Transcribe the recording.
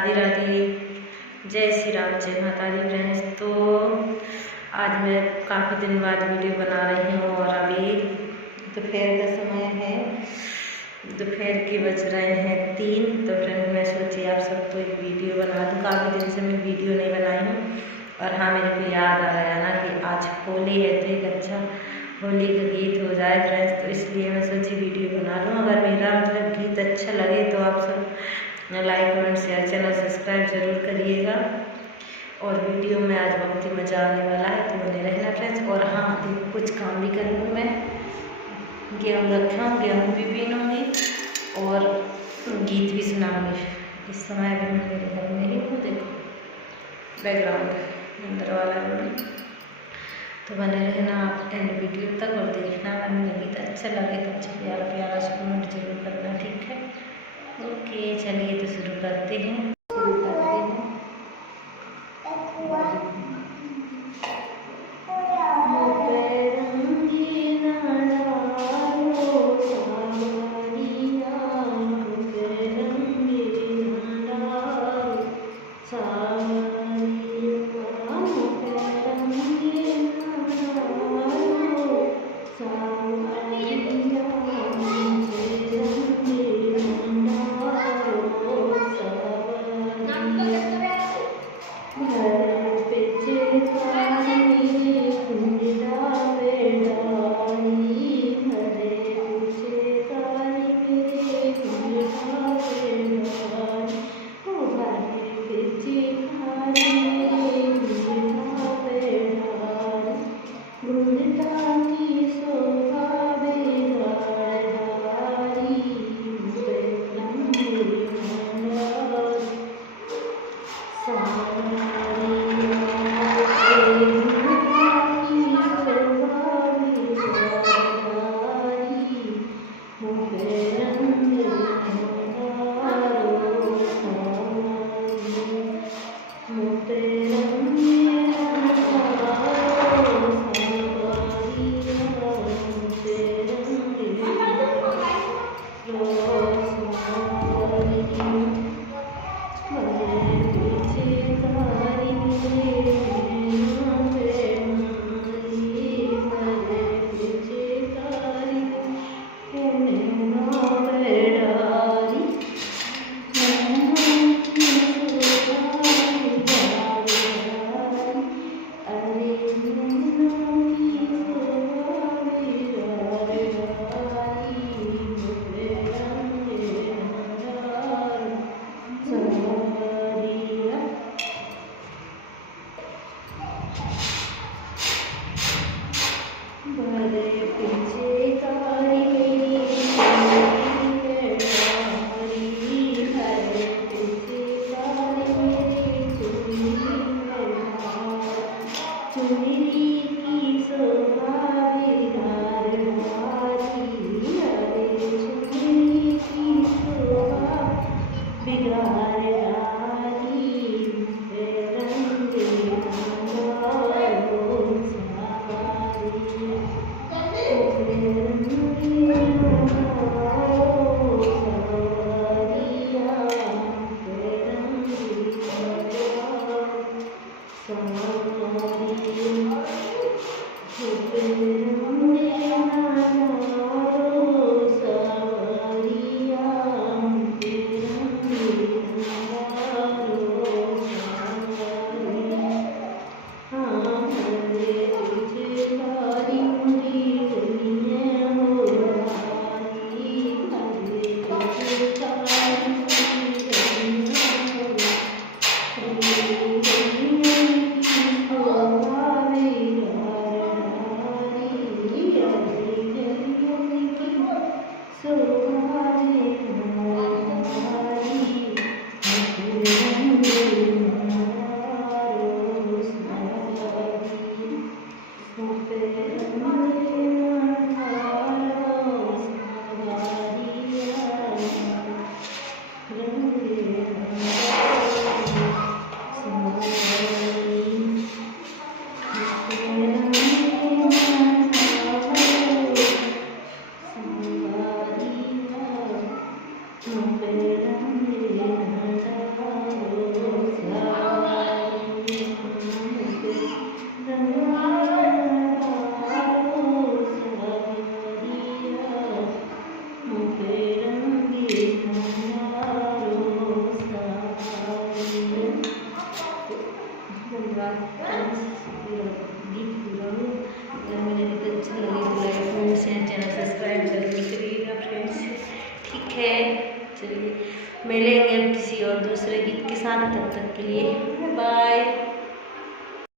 राधे राधे, जय श्री राम, जय माता दी फ्रेंड्स। तो आज मैं काफ़ी दिन बाद वीडियो बना रही हूँ और अभी दोपहर का समय है, दोपहर के बज रहे हैं 3। तो फ्रेंड मैं सोची आप सबको एक वीडियो बना दूँ। काफ़ी दिन से मैं वीडियो नहीं बनाई हूँ और हाँ, मेरे को याद आ गया ना कि आज होली है, तो एक अच्छा होली का गीत हो जाए फ्रेंड्स, तो इसलिए मैं सोची वीडियो बना लूँ। अगर मेरा गीत अच्छा लगे तो आप सब like comment share channel subscribe जरूर करिएगा। और वीडियो में आज बहुत ही मज़ा आने वाला है, तो बने रहना फ्रेंड्स। और हाँ, अभी कुछ काम भी करूँगी, मैं गेहूँ रखा हूँ, गेहूँ भी बीनूँगी और गीत भी सुनाऊँगी। इस समय अभी मैं मेरे घर में ही हूँ, देखो बैकग्राउंड अंदर वाला रूम। तो बने रहना आप एंड वीडियो तक और देखना। अगर मेरा गीत अच्छा लगे तो अच्छा प्यारा प्यारा सा कमेंट जरूर करना, ठीक है। ओके, चलिए तो शुरू करते हैं। धन्यवाद फ्रेंड्स। गीत पूरा हो, अगर मेरे गीत अच्छा लगे तो like comment share channel subscribe जरूर करिएगा फ्रेंड्स। ठीक है, चलिए मिलेंगे किसी और दूसरे गीत के साथ, तब तक के लिए बाय।